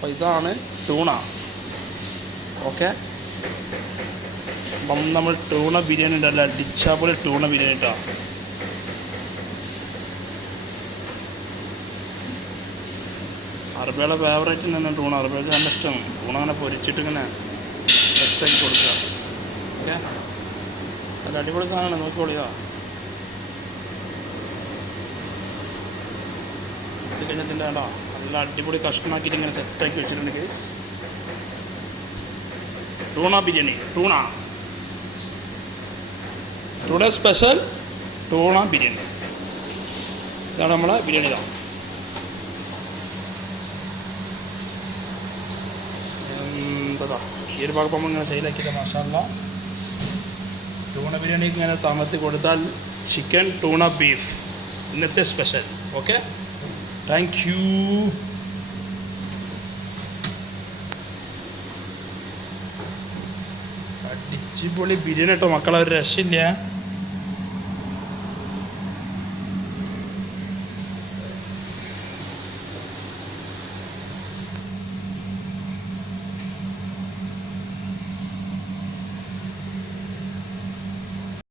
അപ്പോൾ ഇതാണ് tuna. Okay, അപ്പം നമ്മൾ ടൂണ ബിരിയാണി ഉണ്ടല്ല, ഡിച്ചാപ്പൊളി ടൂണ ബിരിയാണി കേട്ടോ. അറബിയുടെ ഫേവറേറ്റ് തന്നെ ടൂണ. അറബിക്ക് നല്ല ഇഷ്ടമാണ് ടൂണ. അങ്ങനെ പൊരിച്ചിട്ട് ഇങ്ങനെ സെറ്റാക്കി കൊടുക്കുക. ഓക്കെ, നല്ല അടിപൊളി സാധനമാണ്, നോക്കിക്കോളിയോ. ഇത് കഴിഞ്ഞതിൻ്റെ കേട്ടോ നല്ല അടിപൊളി കഷ്ണമാക്കിയിട്ട് ഇങ്ങനെ സെറ്റാക്കി വെച്ചിട്ടുണ്ട് guys. Tuna biryani, tuna special tuna biryani. ഇതാണ് നമ്മളെ ബിരിയാണി. ഇതാണ് ഈ ഒരു ഭാഗം നമ്മൾ ഇങ്ങനെ സെയിലാക്കിയിട്ട് മാഷാഅല്ലാ. ടൂണ ബിരിയാണിക്ക് ഇങ്ങനെ താമത്തി കൊടുത്താൽ ചിക്കൻ ടൂണ ബീഫ് ഇന്നത്തെ സ്പെഷ്യൽ. Okay, thank you. അടിച്ചുപൊളി ബിരിയാണി കേട്ടോ മക്കളെ, ഒരു രക്ഷയില്ല.